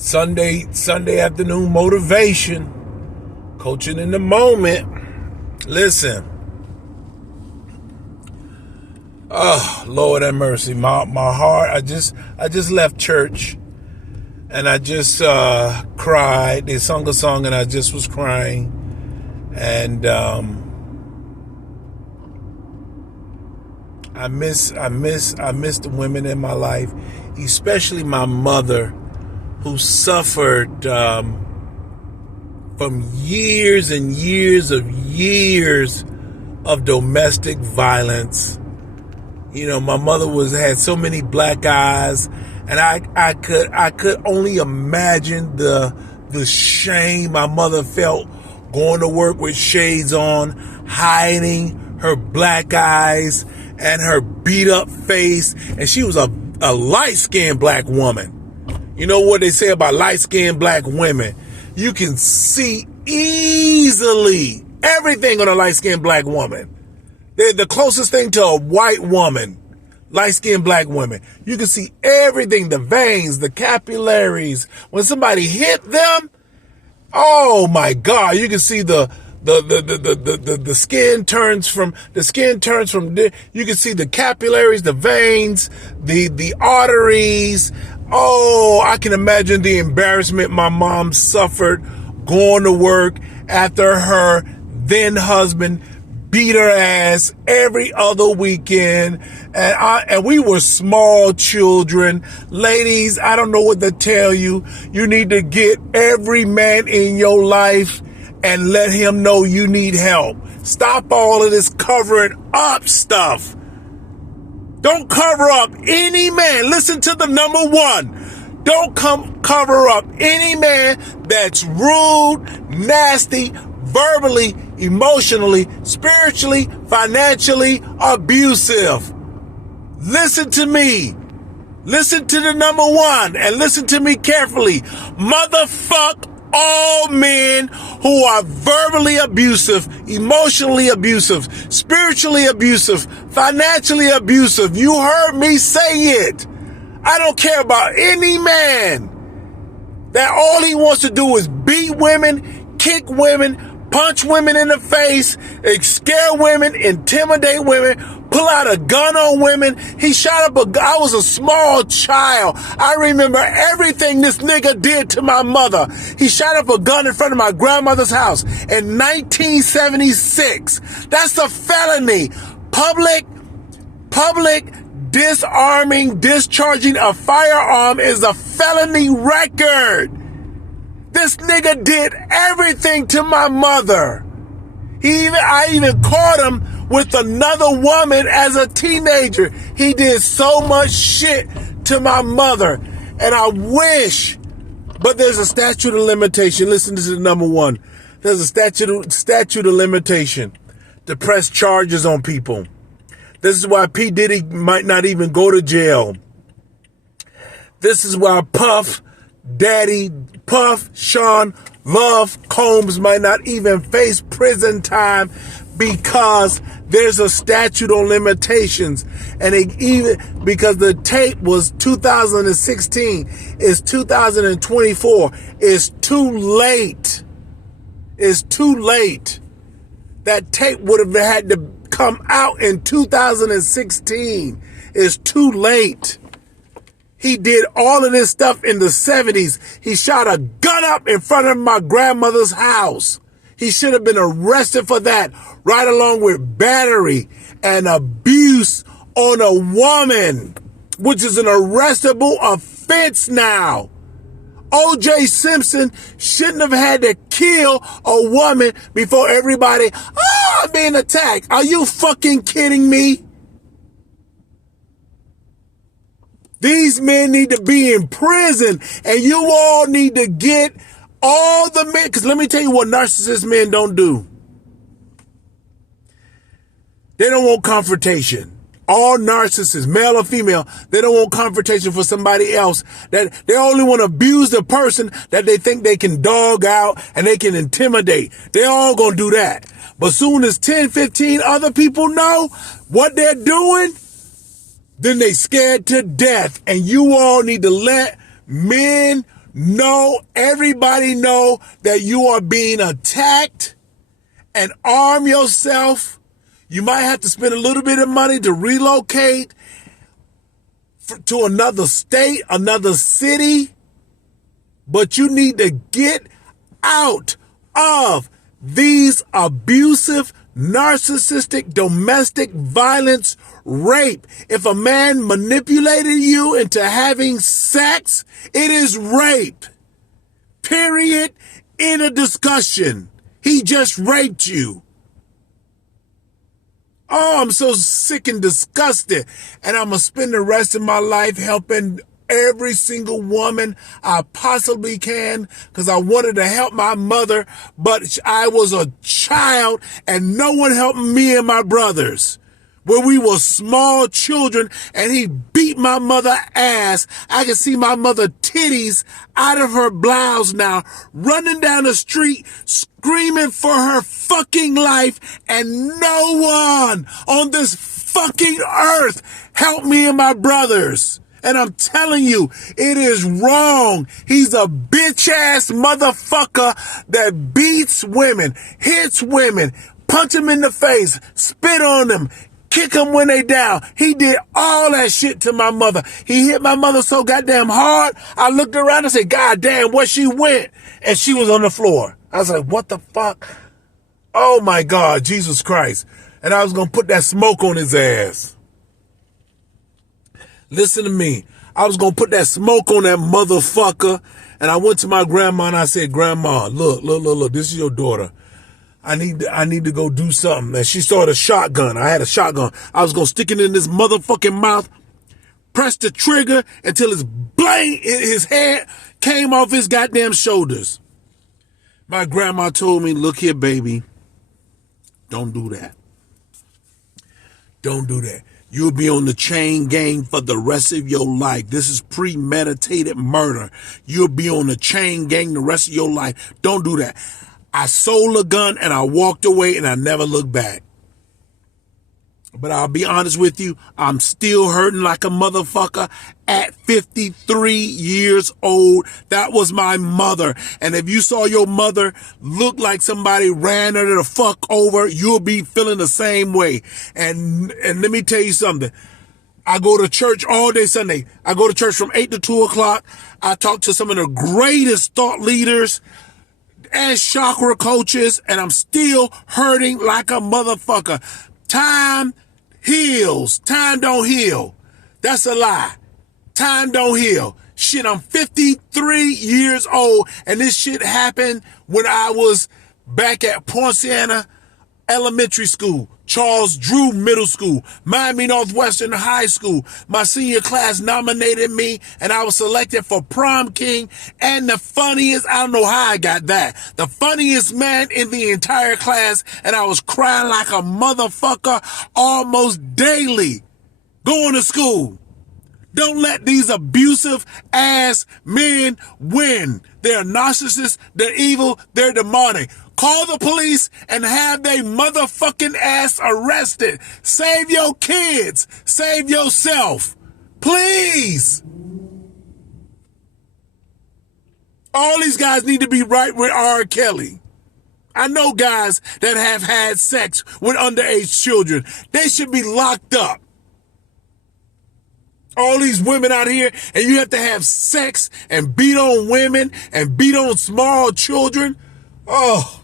Sunday afternoon motivation, coaching in the moment. Listen, oh Lord have mercy, my heart. I just left church, and I just cried. They sung a song, and I just was crying, and I miss the women in my life, especially my mother, who suffered from years and years of domestic violence. You know, my mother had so many black eyes, and I could only imagine the shame my mother felt going to work with shades on, hiding her black eyes and her beat up face. And she was a light-skinned black woman. You know what they say about light-skinned black women? You can see easily everything on a light-skinned black woman. They're the closest thing to a white woman, light-skinned black women. You can see everything, the veins, the capillaries. When somebody hit them, oh my God, you can see the skin turns from you can see the capillaries, the veins, the arteries. Oh, I can imagine the embarrassment my mom suffered going to work after her then husband beat her ass every other weekend. And we were small children. Ladies, I don't know what to tell you. You need to get every man in your life and let him know you need help. Stop all of this covering up stuff. Don't cover up any man. Listen to the number one. Don't cover up any man that's rude, nasty, verbally, emotionally, spiritually, financially abusive. Listen to me. Listen to the number one and listen to me carefully. Motherfuck all men who are verbally abusive, emotionally abusive, spiritually abusive, financially abusive. You heard me say it. I don't care about any man that all he wants to do is beat women, kick women, punch women in the face, scare women, intimidate women, pull out a gun on women. He shot up I was a small child. I remember everything this nigga did to my mother. He shot up a gun in front of my grandmother's house in 1976. That's a felony. Public discharging a firearm is a felony record. This nigga did everything to my mother. I even caught him with another woman as a teenager. He did so much shit to my mother. And I wish, but there's a statute of limitation. Listen to the number one. There's a statute of limitation to press charges on people. This is why P. Diddy might not even go to jail. This is why Puff, Sean Love Combs might not even face prison time, because there's a statute on limitations. And because the tape was 2016, it's 2024. It's too late. It's too late. That tape would have had to come out in 2016. It's too late. He did all of this stuff in the 70s. He shot a gun up in front of my grandmother's house. He should have been arrested for that, right along with battery and abuse on a woman, which is an arrestable offense now. O.J. Simpson shouldn't have had to kill a woman before everybody, I'm being attacked. Are you fucking kidding me? These men need to be in prison, and you all need to get all the men, because let me tell you what narcissist men don't do. They don't want confrontation. All narcissists, male or female, they don't want confrontation for somebody else. That they only want to abuse the person that they think they can dog out and they can intimidate. They all gonna do that. But soon as 10, 15 other people know what they're doing, then they scared to death. And you all need to let men Know, everybody know that you are being attacked, and arm yourself. You might have to spend a little bit of money to relocate to another state, another city, but you need to get out of these abusive, narcissistic, domestic violence, rape. If a man manipulated you into having sex, it is rape. Period. In a discussion. He just raped you. Oh, I'm so sick and disgusted. And I'm going to spend the rest of my life helping every single woman I possibly can, because I wanted to help my mother, but I was a child and no one helped me and my brothers. When we were small children and he beat my mother ass, I could see my mother titties out of her blouse now, running down the street, screaming for her fucking life, and no one on this fucking earth helped me and my brothers. And I'm telling you, it is wrong. He's a bitch ass motherfucker that beats women, hits women, punch them in the face, spit on them, kick them when they down. He did all that shit to my mother. He hit my mother so goddamn hard, I looked around and said, God damn, where she went? And she was on the floor. I was like, what the fuck? Oh my God, Jesus Christ. And I was going to put that smoke on his ass. Listen to me. I was going to put that smoke on that motherfucker. And I went to my grandma and I said, Grandma, look, this is your daughter. I need to go do something. And she started a shotgun. I had a shotgun. I was going to stick it in this motherfucking mouth, press the trigger until his head came off his goddamn shoulders. My grandma told me, look here, baby, don't do that. Don't do that. You'll be on the chain gang for the rest of your life. This is premeditated murder. You'll be on the chain gang the rest of your life. Don't do that. I sold a gun and I walked away and I never looked back. But I'll be honest with you, I'm still hurting like a motherfucker at 53 years old. That was my mother. And if you saw your mother look like somebody ran her the fuck over, you'll be feeling the same way. And let me tell you something. I go to church all day Sunday. I go to church from 8 to 2 o'clock. I talk to some of the greatest thought leaders and chakra coaches, and I'm still hurting like a motherfucker. Time heals. Time don't heal. That's a lie. Time don't heal. Shit, I'm 53 years old, and this shit happened when I was back at Poinciana Elementary School, Charles Drew Middle School, Miami Northwestern High School. My senior class nominated me, and I was selected for prom king. And the funniest, I don't know how I got that, the funniest man in the entire class, and I was crying like a motherfucker almost daily going to school. Don't let these abusive ass men win. They're narcissists, they're evil, they're demonic. Call the police and have they motherfucking ass arrested. Save your kids. Save yourself. Please. All these guys need to be right with R. Kelly. I know guys that have had sex with underage children. They should be locked up. All these women out here, and you have to have sex and beat on women and beat on small children. Oh.